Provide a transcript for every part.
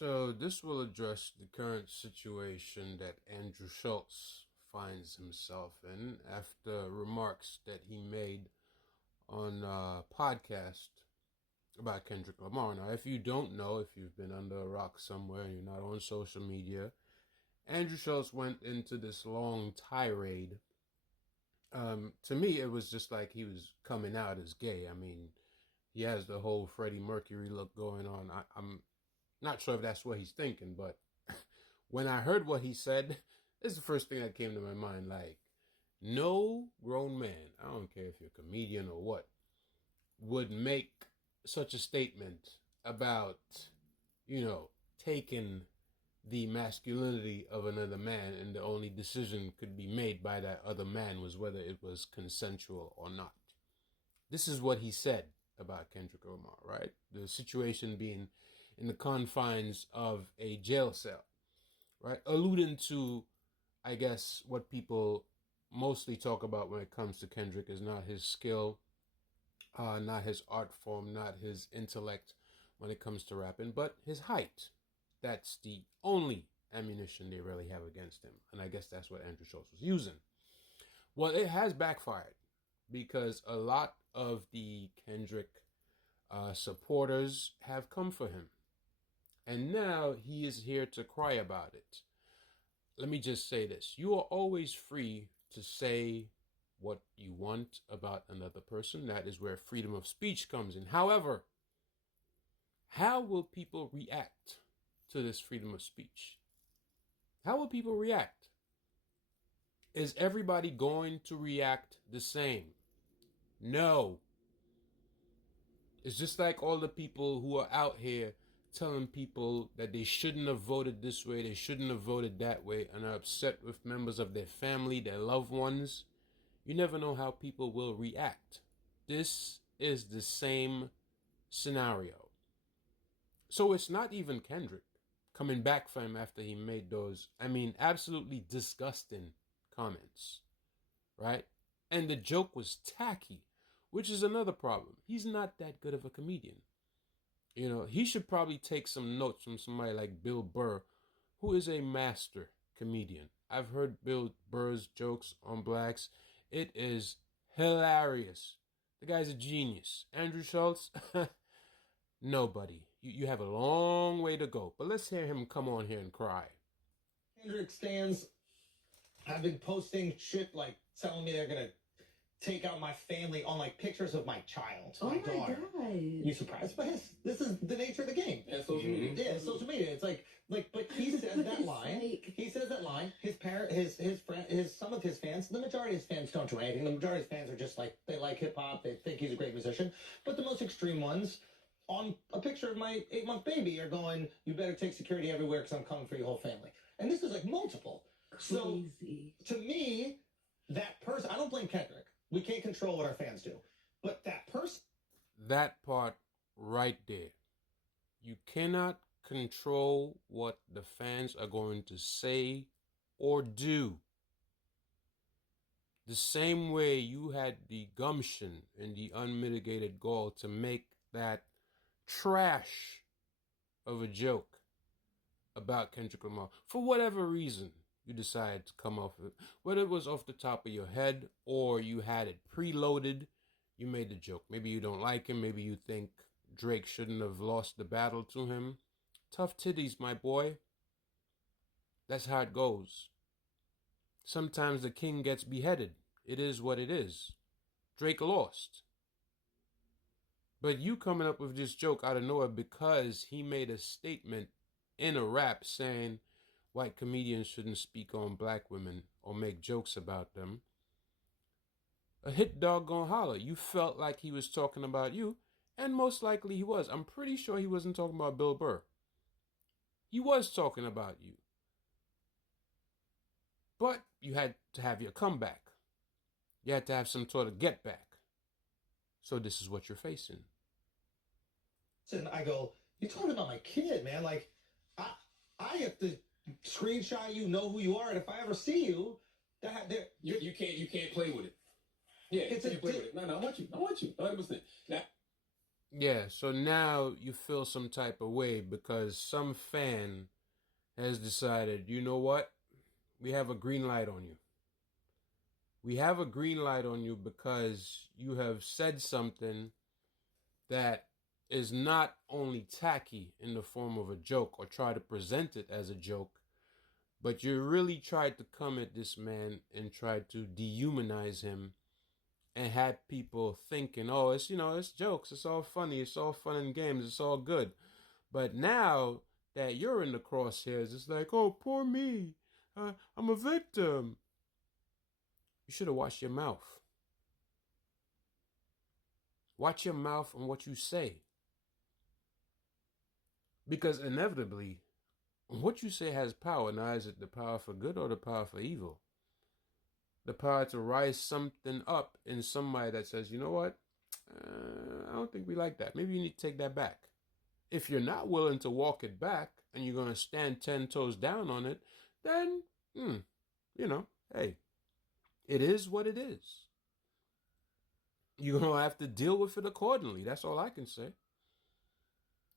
So this will address the current situation that Andrew Schulz finds himself in after remarks that he made on a podcast about Kendrick Lamar. Now, if you don't know, if you've been under a rock somewhere and you're not on social media, Andrew Schulz went into this long tirade. To me, it was just like he was coming out as gay. I mean, he has the whole Freddy Mercury look going on. I'm not sure if that's what he's thinking, but when I heard what he said, this is the first thing that came to my mind. Like, no grown man, I don't care if you're a comedian or what, would make such a statement about, taking the masculinity of another man, and the only decision could be made by that other man was whether it was consensual or not. This is what he said about Kendrick Lamar, right? The situation being in the confines of a jail cell, right? Alluding to, I guess, what people mostly talk about when it comes to Kendrick is not his skill, not his art form, not his intellect when it comes to rapping, but his height. That's the only ammunition they really have against him. And I guess that's what Andrew Schulz was using. Well, it has backfired because a lot of the Kendrick supporters have come for him. And now he is here to cry about it. Let me just say this. You are always free to say what you want about another person. That is where freedom of speech comes in. However, how will people react to this freedom of speech? How will people react? Is everybody going to react the same? No. It's just like all the people who are out here telling people that they shouldn't have voted this way, they shouldn't have voted that way, and are upset with members of their family, their loved ones. You never know how people will react. This is the same scenario. So it's not even Kendrick coming back for him after he made those, absolutely disgusting comments, right? And the joke was tacky, which is another problem. He's not that good of a comedian. He should probably take some notes from somebody like Bill Burr, who is a master comedian. I've heard Bill Burr's jokes on blacks. It is hilarious. The guy's a genius. Andrew Schulz, nobody. You have a long way to go. But let's hear him come on here and cry. Kendrick stands have been posting shit like telling me they're gonna take out my family on like pictures of my child, my daughter. God. You surprised by this? This is the nature of the game. Yeah, social media. Yeah, social media. It's like, but he says that line. He says that line. His parent, his friend, some of his fans. The majority of his fans don't do anything. The majority of his fans are just like they like hip hop. They think he's a great musician. But the most extreme ones, on a picture of my 8-month baby, are going, "You better take security everywhere because I'm coming for your whole family." And this is like multiple. Crazy. So to me, that person, I don't blame Kendrick. We can't control what our fans do. But that person... That part right there. You cannot control what the fans are going to say or do. The same way you had the gumption and the unmitigated gall to make that trash of a joke about Kendrick Lamar. For whatever reason, you decided to come off of it. Whether it was off the top of your head or you had it preloaded, you made the joke. Maybe you don't like him. Maybe you think Drake shouldn't have lost the battle to him. Tough titties, my boy. That's how it goes. Sometimes the king gets beheaded. It is what it is. Drake lost. But you coming up with this joke out of nowhere because he made a statement in a rap saying white comedians shouldn't speak on black women or make jokes about them. A hit dog gonna holler. You felt like he was talking about you, and most likely he was. I'm pretty sure he wasn't talking about Bill Burr. He was talking about you. But you had to have your comeback. You had to have some sort of get back. So this is what you're facing. And I go, "You're talking about my kid, man. Like, I have to screenshot you, know who you are, and if I ever see you, you can't play with it. Yeah, you can't play with it. No, I want you. 100%. Now, Yeah, so now you feel some type of way because some fan has decided, you know what? We have a green light on you. We have a green light on you because you have said something that is not only tacky in the form of a joke or try to present it as a joke, but you really tried to come at this man and tried to dehumanize him and had people thinking, oh, it's, it's jokes, it's all funny, it's all fun and games, it's all good. But now that you're in the crosshairs, it's like, oh, poor me, I'm a victim. You should have watched your mouth. Watch your mouth and what you say. Because inevitably, what you say has power. Now, is it the power for good or the power for evil? The power to rise something up in somebody that says, you know what? I don't think we like that. Maybe you need to take that back. If you're not willing to walk it back and you're going to stand 10 toes down on it, then, hey, it is what it is. You're going to have to deal with it accordingly. That's all I can say.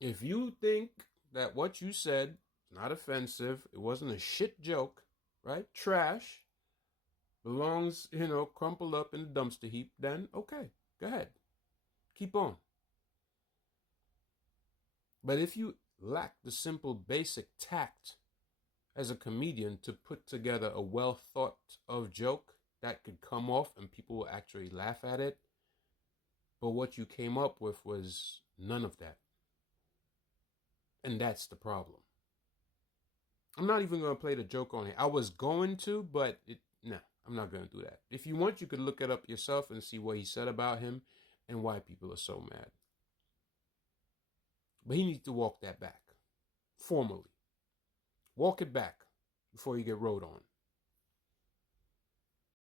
If you think that what you said is not offensive, it wasn't a shit joke, right? Trash, belongs, crumpled up in the dumpster heap, then okay, go ahead. Keep on. But if you lack the simple basic tact as a comedian to put together a well thought of joke that could come off and people will actually laugh at it, but what you came up with was none of that. And that's the problem. I'm not even going to play the joke on it. I was going to, but no, I'm not going to do that. If you want, you could look it up yourself and see what he said about him and why people are so mad. But he needs to walk that back. Formally. Walk it back before you get rode on.